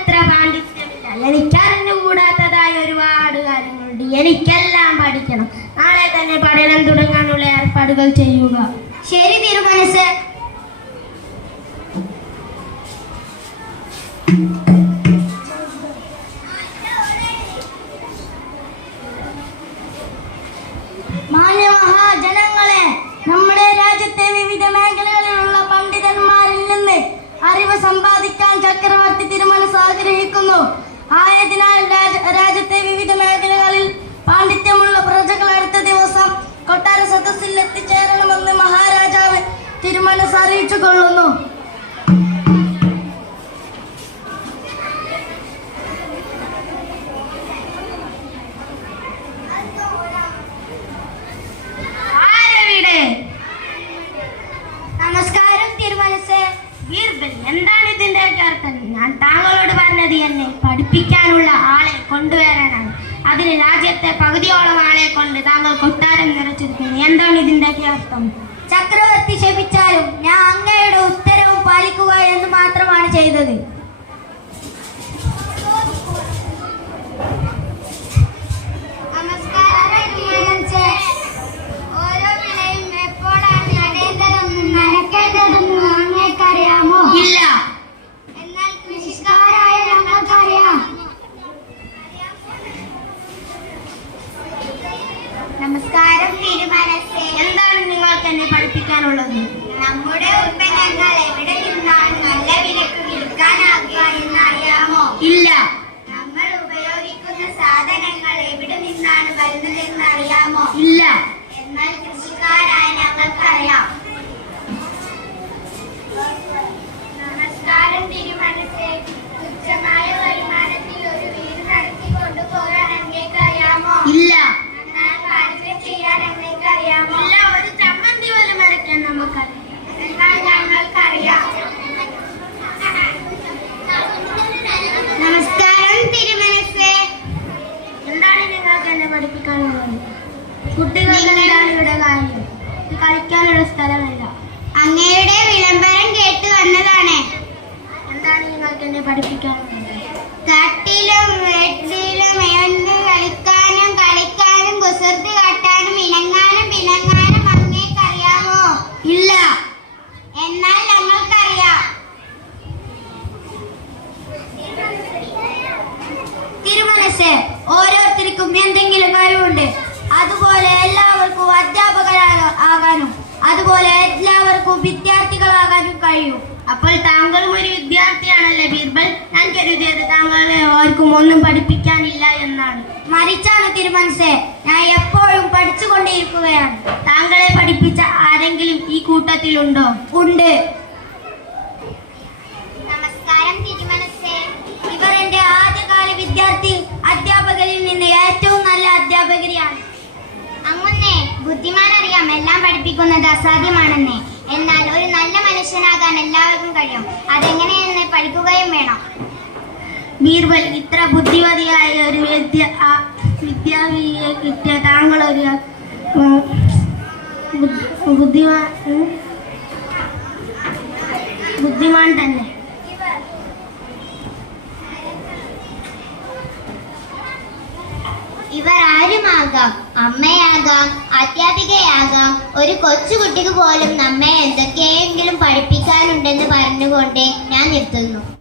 എത്ര പാണ്ഡിത്യമില്ല. എനിക്കറിഞ്ഞു ഒരുപാട് കാര്യങ്ങളുണ്ട്. എനിക്കെല്ലാം പഠിക്കണം. നാളെ തന്നെ പഠനം തുടങ്ങാനുള്ള ഏർപ്പാടുകൾ ചെയ്യുക. ശരി തിരുമനസ്. മഹാജനങ്ങളെ നമ്മുടെ രാജ്യത്തെ വിവിധ മേഖലകളിലുള്ള പണ്ഡിതന്മാരിൽ നിന്ന് അറിവ് സമ്പാദിക്കും എന്താണ് ഇതിന്റെ അർത്ഥം? ഞാൻ താങ്കളോട് പറഞ്ഞത് എന്നെ പഠിപ്പിക്കാനുള്ള ആളെ കൊണ്ടുവരാനാണ്. അതിന് രാജ്യത്തെ പകുതിയോളം ആളെ കൊണ്ട് താങ്കൾ കൊട്ടാരം നിറച്ചിരിക്കുന്നു. എന്താണ് ഇതിന്റെ അർത്ഥം? ചക്രവർത്തി ക്ഷമിച്ചാലും ഞാൻ അങ്ങയുടെ ഉത്തരവും പാലിക്കുക എന്ന് മാത്രമാണ് ചെയ്തത്. കുട്ടികളുടെ കാര്യം. കളിക്കാനുള്ള സ്ഥലമല്ല. അങ്ങയുടെ വിളംബരം കേട്ട് വന്നതാണ്. എന്താണ് നിങ്ങൾക്ക് എന്നെ പഠിപ്പിക്കാനുള്ളത്? തട്ടിലും വെട്ടിലും എഴുന്ന് കളിക്കാനും കളിക്കാനും കുസൃതി കാട്ടാനും ഇണങ്ങാനും പിണങ്ങാനും അങ്ങേക്കറിയാമോ? ഇല്ല. എന്നാൽ ഞങ്ങൾക്കറിയാം. തിരുമനസ് ഓരോരുത്തർക്കും എന്തെങ്കിലും അതുപോലെ എല്ലാവർക്കും അധ്യാപകരാകാനും ആകാനും അതുപോലെ എല്ലാവർക്കും വിദ്യാർത്ഥികളാകാനും കഴിയും. അപ്പോൾ താങ്കളും ഒരു വിദ്യാർത്ഥിയാണല്ലേ ബീർബൽ? ഞാൻ കരുതിയത് താങ്കളെ ആർക്കും ഒന്നും പഠിപ്പിക്കാനില്ല എന്നാണ്. മരിച്ചാണ് തിരുമനസെ ഞാൻ എപ്പോഴും പഠിച്ചുകൊണ്ടിരിക്കുകയാണ്. താങ്കളെ പഠിപ്പിച്ച ആരെങ്കിലും ഈ കൂട്ടത്തിലുണ്ടോ? ഉണ്ട്. നമസ്കാരം തിരുമനസ്സേ ഇവർ എന്റെ ആദ്യകാല വിദ്യാർത്ഥി അധ്യാപകരിൽ പഠിപ്പിക്കുന്നത് അസാധ്യമാണെന്നേ. എന്നാൽ ഒരു നല്ല മനുഷ്യനാകാൻ എല്ലാവർക്കും കഴിയും. അതെങ്ങനെയെന്ന് പഠിക്കുകയും വേണം. ബീർബൽ ഇത്ര ബുദ്ധിമതിയായ ഒരു വിദ്യ വിദ്യാർത്ഥിയെ കിട്ടിയ താങ്കൾ ഒരു ഉം, ബുദ്ധി- ബുദ്ധിമാൻ ബുദ്ധിമാൻ തന്നെ. ഇവർ ആരുമാകാം അമ്മയാകാം? അധ്യാപികയാകാം. ഒരു കൊച്ചുകുട്ടിക്ക് പോലും നമ്മെ എന്തൊക്കെയെങ്കിലും പഠിപ്പിക്കാനുണ്ടെന്ന് പറഞ്ഞുകൊണ്ട് ഞാൻ നിർത്തുന്നു.